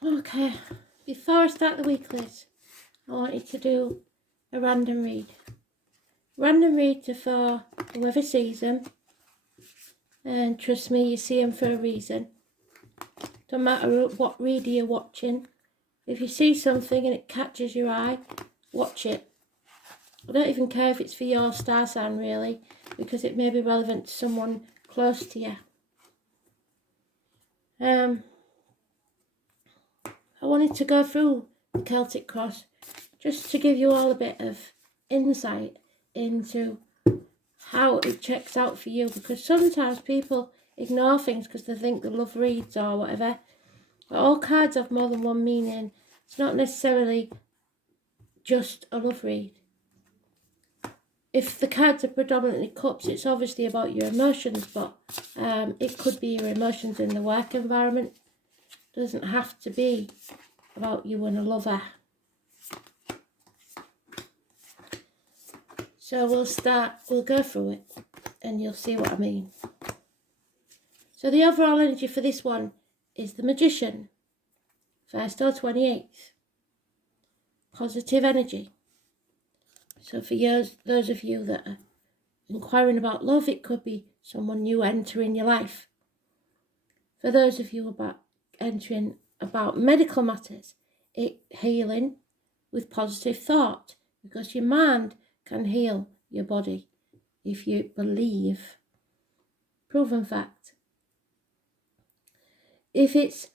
Okay, before I start the weeklies, I wanted to do a random read. Random reads are for whoever sees them, and trust me, you see them for a reason. Don't matter what reader you're watching. If you see something and it catches your eye, watch it. I don't even care if it's for your star sign, really, because it may be relevant to someone close to you. I wanted to go through the Celtic cross just to give you all a bit of insight into how it checks out for you, because sometimes people ignore things because they think the love reads or whatever. But all cards have more than one meaning. It's not necessarily just a love read. If the cards are predominantly cups, it's obviously about your emotions, but it could be your emotions in the work environment. It doesn't have to be about you and a lover. So we'll go through it and you'll see what I mean. So the overall energy for this one is the Magician, 1st or 28th. Positive energy. So for those of you that are inquiring about love, it could be someone new entering your life. For those of you about entering about medical matters, healing with positive thought, because your mind can heal your body if you believe. Proven fact. If it's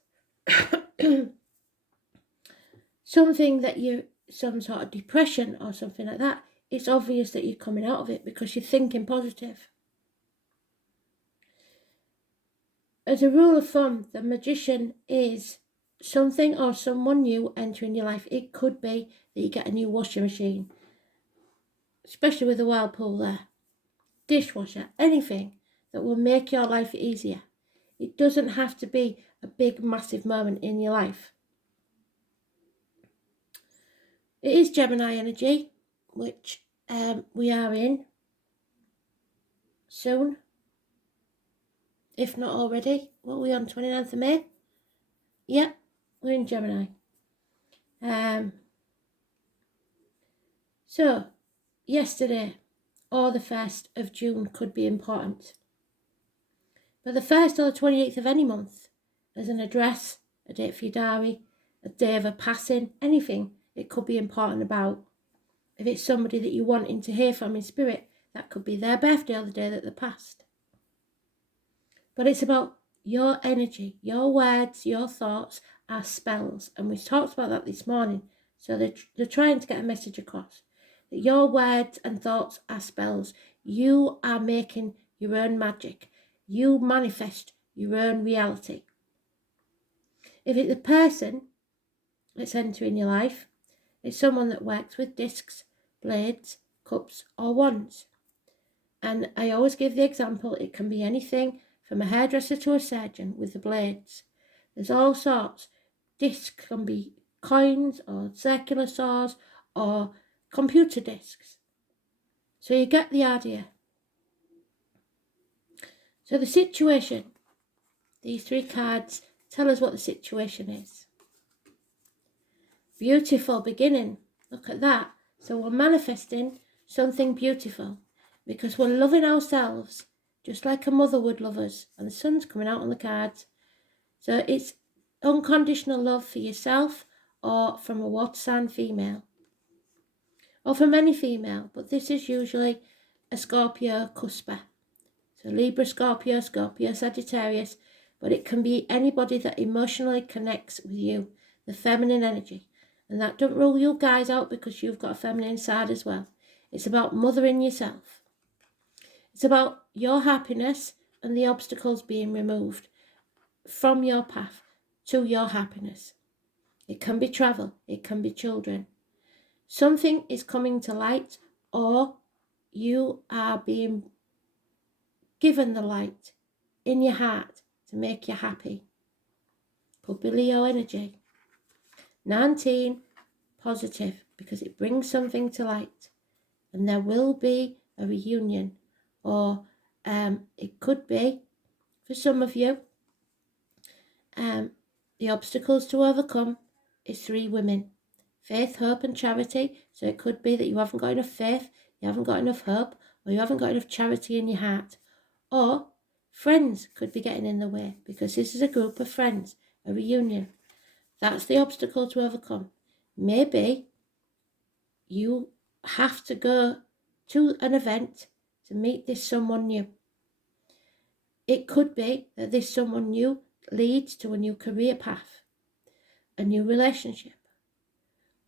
something that some sort of depression or something like that, it's obvious that you're coming out of it because you're thinking positive. As a rule of thumb, the Magician is something or someone new entering your life. It could be that you get a new washing machine, especially with the whirlpool there, dishwasher, anything that will make your life easier. It doesn't have to be a big, massive moment in your life. It is Gemini energy, which we are in soon, if not already. What are we on, 29th of May? Yeah, we're in Gemini. So, yesterday or the 1st of June could be important. But the 1st or the 28th of any month, as an address, a date for your diary, a day of a passing, anything it could be important about. If it's somebody that you're wanting to hear from in spirit, that could be their birthday or the day that they passed. But it's about your energy, your words, your thoughts are spells. And we talked about that this morning. So they're trying to get a message across. That your words and thoughts are spells. You are making your own magic. You manifest your own reality. If it's a person that's entering your life, it's someone that works with discs, blades, cups or wands. And I always give the example, it can be anything from a hairdresser to a surgeon with the blades. There's all sorts. Discs can be coins or circular saws or computer discs. So you get the idea. So the situation, these three cards tell us what the situation is. Beautiful beginning. Look at that. So we're manifesting something beautiful because we're loving ourselves just like a mother would love us. And the sun's coming out on the cards. So it's unconditional love for yourself or from a water sign female. Or from any female, but this is usually a Scorpio cusper. So Libra, Scorpio, Scorpio, Sagittarius, but it can be anybody that emotionally connects with you, the feminine energy. And that don't rule you guys out because you've got a feminine side as well. It's about mothering yourself. It's about your happiness and the obstacles being removed from your path to your happiness. It can be travel, it can be children. Something is coming to light or you are being given the light in your heart to make you happy. Could be Leo energy. 19, positive, because it brings something to light. And there will be a reunion. Or it could be, for some of you, The obstacles to overcome is 3 women. Faith, hope and charity. So it could be that you haven't got enough faith, you haven't got enough hope, or you haven't got enough charity in your heart. Or friends could be getting in the way, because this is a group of friends, a reunion. That's the obstacle to overcome. Maybe you have to go to an event to meet this someone new. It could be that this someone new leads to a new career path, a new relationship.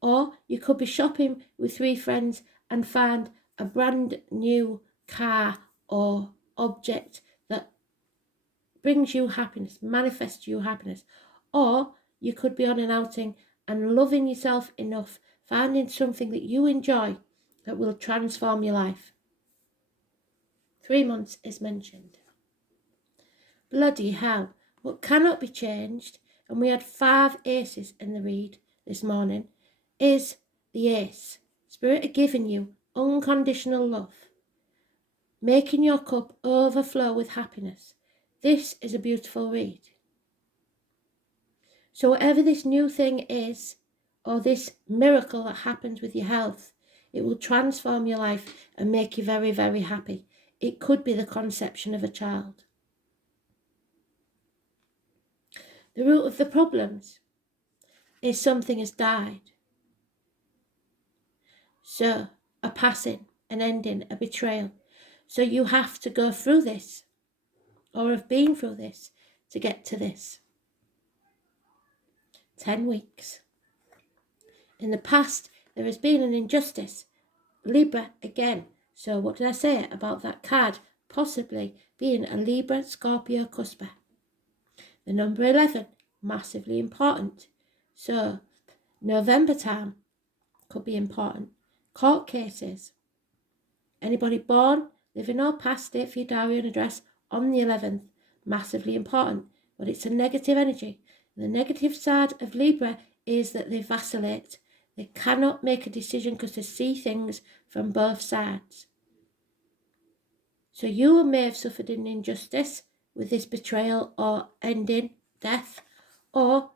Or you could be shopping with 3 friends and find a brand new car or object that brings you happiness, manifests you happiness. Or you could be on an outing and loving yourself enough, finding something that you enjoy that will transform your life. 3 months is mentioned. Bloody hell, what cannot be changed, and we had 5 aces in the read this morning, is the ace. Spirit are giving you unconditional love, making your cup overflow with happiness. This is a beautiful read. So whatever this new thing is, or this miracle that happens with your health, it will transform your life and make you very, very happy. It could be the conception of a child. The root of the problems is something has died. So, a passing, an ending, a betrayal. So you have to go through this, or have been through this, to get to this. 10 weeks. In the past, there has been an injustice. Libra again. So what did I say about that card possibly being a Libra, Scorpio, cusper? The number 11, massively important. So November time could be important. Court cases. Anybody born, living or past date for your diary and address on the 11th, massively important. But it's a negative energy. The negative side of Libra is that they vacillate. They cannot make a decision because they see things from both sides. So you may have suffered an injustice with this betrayal or ending, death, or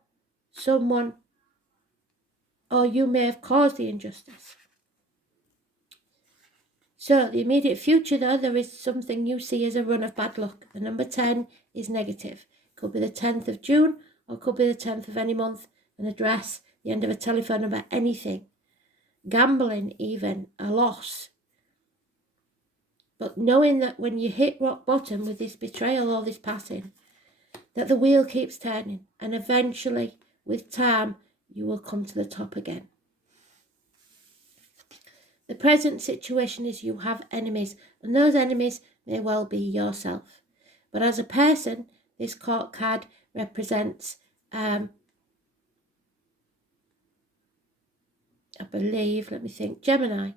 someone, or you may have caused the injustice. So the immediate future, though, there is something you see as a run of bad luck. The number 10 is negative. Could be the 10th of June, or could be the 10th of any month, an address, the end of a telephone number, anything. Gambling even, a loss. But knowing that when you hit rock bottom with this betrayal or this passing, that the wheel keeps turning, and eventually, with time, you will come to the top again. The present situation is you have enemies, and those enemies may well be yourself. But as a person, this court card represents, I believe, let me think, Gemini.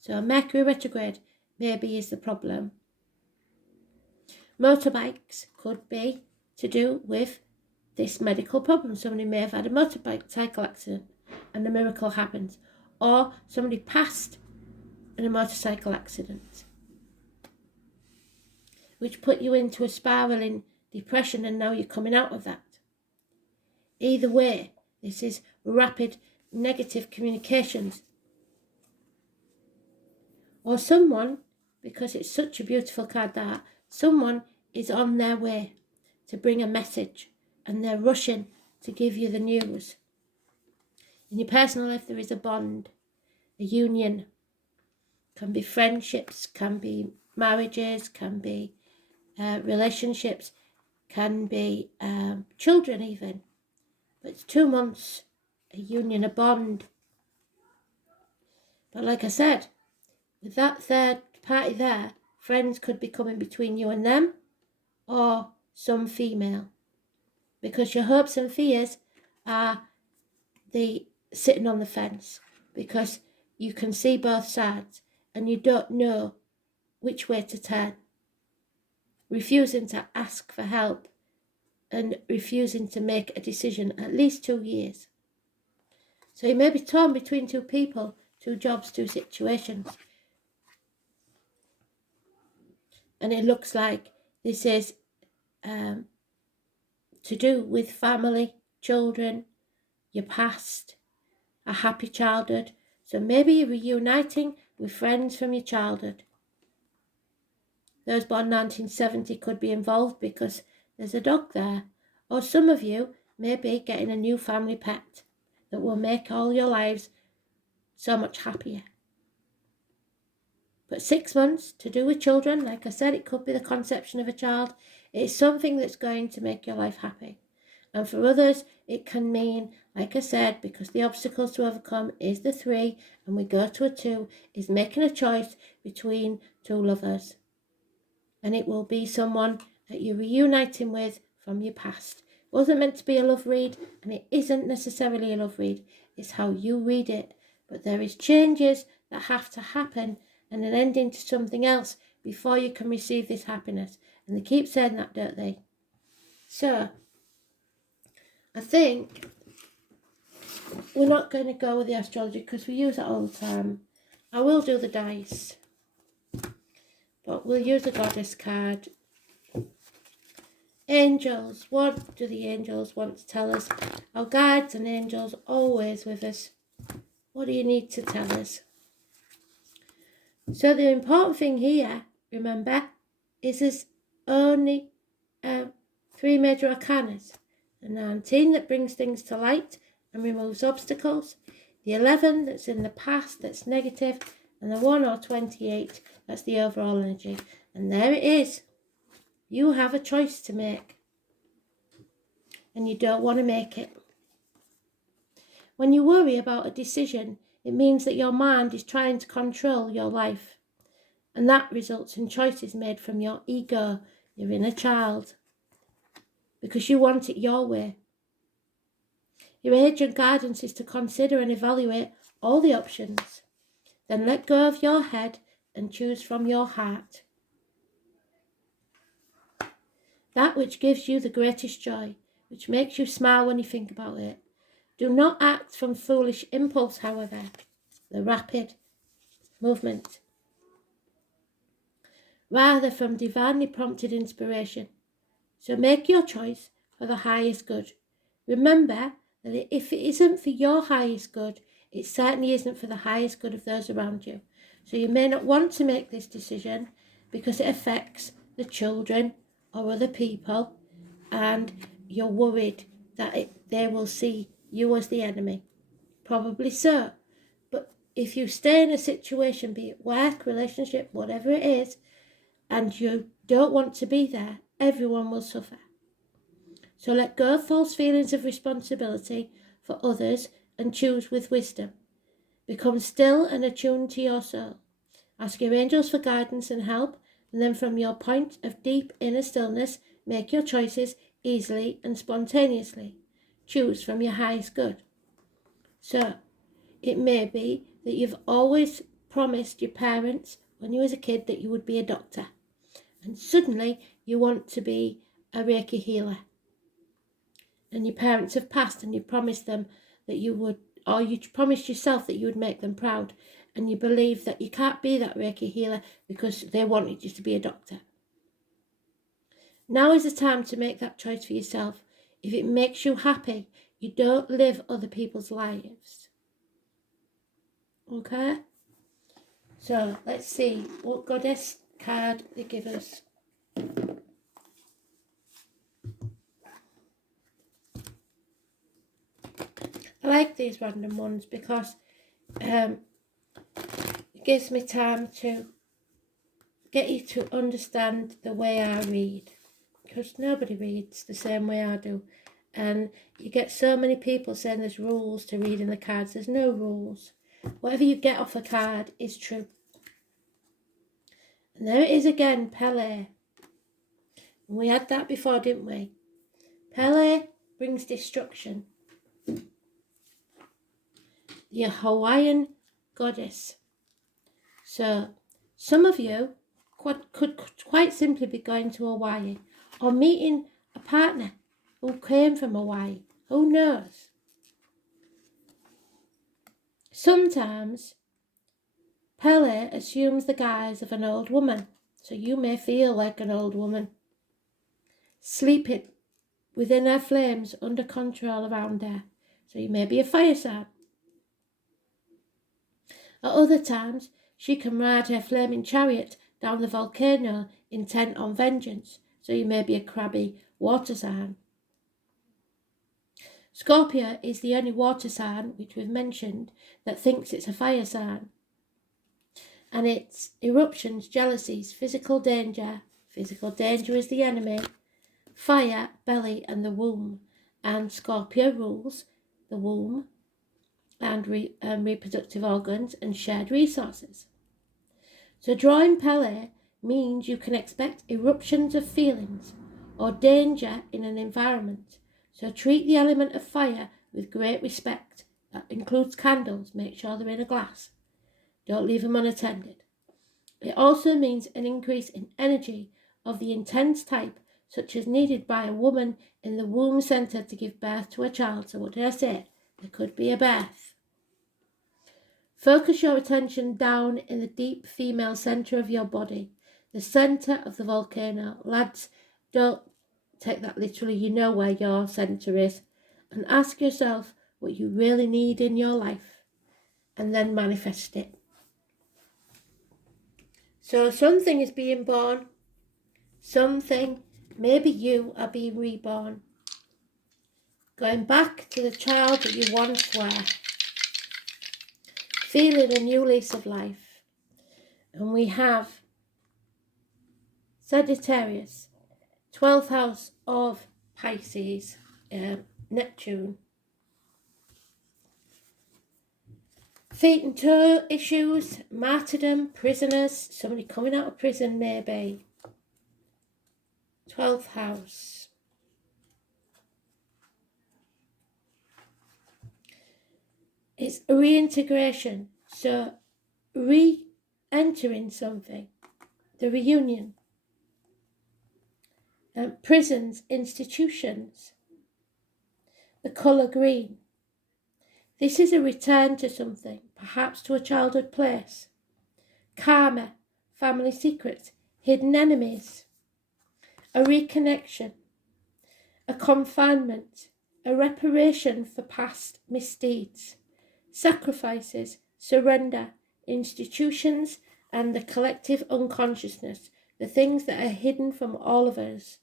So Mercury retrograde maybe is the problem. Motorbikes could be to do with this medical problem. Somebody may have had a motorcycle accident and a miracle happens. Or somebody passed in a motorcycle accident, which put you into a spiraling depression, and now you're coming out of that. Either way, this is rapid negative communications. Or someone, because it's such a beautiful card that, someone is on their way to bring a message and they're rushing to give you the news. In your personal life, there is a bond, a union. Can be friendships, can be marriages, can be relationships, can be children even. But it's 2 months, a union, a bond. But like I said, with that third party there, friends could be coming between you and them, or some female. Because your hopes and fears are the sitting on the fence, because you can see both sides and you don't know which way to turn. Refusing to ask for help and refusing to make a decision at least 2 years. So you may be torn between 2 people, 2 jobs, 2 situations. And it looks like this is to do with family children, your past, a happy childhood. So maybe you're reuniting with friends from your childhood. Those born 1970 could be involved because there's a dog there. Or some of you may be getting a new family pet that will make all your lives so much happier. But 6 months to do with children, like I said, it could be the conception of a child. It's something that's going to make your life happy. And for others, it can mean, like I said, because the obstacles to overcome is the 3 and we go to a 2, is making a choice between 2 lovers. And it will be someone that you're reuniting with from your past. It wasn't meant to be a love read, and it isn't necessarily a love read. It's how you read it. But there is changes that have to happen and an ending to something else before you can receive this happiness. And they keep saying that, don't they? So, I think we're not going to go with the astrology because we use it all the time. I will do the dice, but we'll use the goddess card. Angels, what do the angels want to tell us? Our guides and angels always with us. What do you need to tell us? So the important thing here, remember, is there's only 3 major arcanas. The 19 that brings things to light and removes obstacles. The 11 that's in the past that's negative. And the 1 or 28 that's the overall energy. And there it is. You have a choice to make. And you don't want to make it. When you worry about a decision, it means that your mind is trying to control your life. And that results in choices made from your ego, your inner child. Because you want it your way. Your agent guidance is to consider and evaluate all the options. Then let go of your head and choose from your heart. That which gives you the greatest joy, which makes you smile when you think about it. Do not act from foolish impulse, however, the rapid movement. Rather from divinely prompted inspiration. So make your choice for the highest good. Remember that if it isn't for your highest good, it certainly isn't for the highest good of those around you. So you may not want to make this decision because it affects the children or other people and you're worried that they will see you as the enemy. Probably so. But if you stay in a situation, be it work, relationship, whatever it is, and you don't want to be there, everyone will suffer. So let go of false feelings of responsibility for others and choose with wisdom. Become still and attuned to your soul. Ask your angels for guidance and help, and then from your point of deep inner stillness, make your choices easily and spontaneously. Choose from your highest good. So, it may be that you've always promised your parents when you was a kid that you would be a doctor. And suddenly you want to be a Reiki healer. And your parents have passed and you promised them that you would, or you promised yourself that you would make them proud. And you believe that you can't be that Reiki healer because they wanted you to be a doctor. Now is the time to make that choice for yourself. If it makes you happy, you don't live other people's lives. Okay? So, let's see what goddess card they give us. I like these random ones because it gives me time to get you to understand the way I read. Because nobody reads the same way I do. And you get so many people saying there's rules to reading the cards. There's no rules. Whatever you get off a card is true. And there it is again, Pele. And we had that before, didn't we? Pele brings destruction. The Hawaiian goddess. So, some of you could quite simply be going to Hawaii or meeting a partner who came from Hawaii. Who knows? Sometimes Pele assumes the guise of an old woman, so you may feel like an old woman, sleeping within her flames under control around her. So you may be a fire sign. At other times, she can ride her flaming chariot down the volcano intent on vengeance. So you may be a crabby water sign. Scorpio is the only water sign, which we've mentioned, that thinks it's a fire sign. And it's eruptions, jealousies, physical danger is the enemy, fire, belly and the womb. And Scorpio rules the womb and reproductive organs and shared resources. So drawing Pele means you can expect eruptions of feelings or danger in an environment. So treat the element of fire with great respect. That includes candles. Make sure they're in a glass. Don't leave them unattended. It also means an increase in energy of the intense type, such as needed by a woman in the womb center to give birth to a child. So what did I say? There could be a birth. Focus your attention down in the deep female center of your body, the center of the volcano. Lads, don't take that literally. You know where your center is. And ask yourself what you really need in your life and then manifest it. So something is being born. Something, maybe you are being reborn. Going back to the child that you once were. Feeling a new lease of life. And we have Sagittarius, 12th house of Pisces, Neptune. Feet and toe issues, martyrdom, prisoners, somebody coming out of prison maybe. 12th house. It's a reintegration, so re-entering something, the reunion. Prisons, institutions, the colour green. This is a return to something, perhaps to a childhood place. Karma, family secrets, hidden enemies, a reconnection, a confinement, a reparation for past misdeeds, sacrifices, surrender, institutions, and the collective unconsciousness, the things that are hidden from all of us.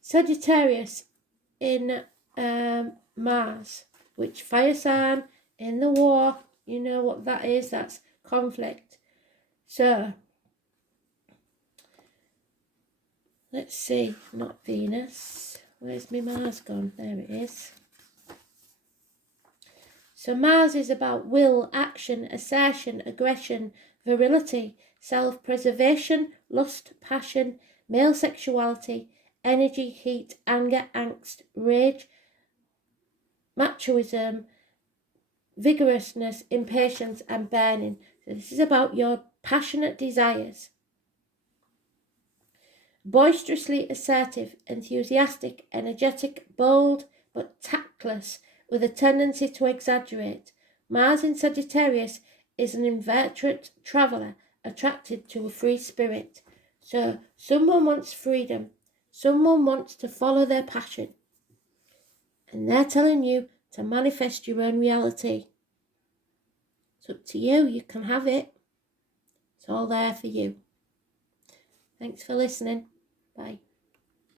Sagittarius in Mars, which fire sign in the war, you know what that is, that's conflict. So, let's see, not Venus. Where's my Mars gone? There it is. So Mars is about will, action, assertion, aggression, virility, self-preservation, lust, passion, male sexuality, energy, heat, anger, angst, rage, machoism, vigorousness, impatience and burning. So this is about your passionate desires. Boisterously assertive, enthusiastic, energetic, bold but tactless, with a tendency to exaggerate. Mars in Sagittarius is an inveterate traveller attracted to a free spirit. So someone wants freedom. Someone wants to follow their passion. And they're telling you to manifest your own reality. It's up to you. You can have it. It's all there for you. Thanks for listening. Bye.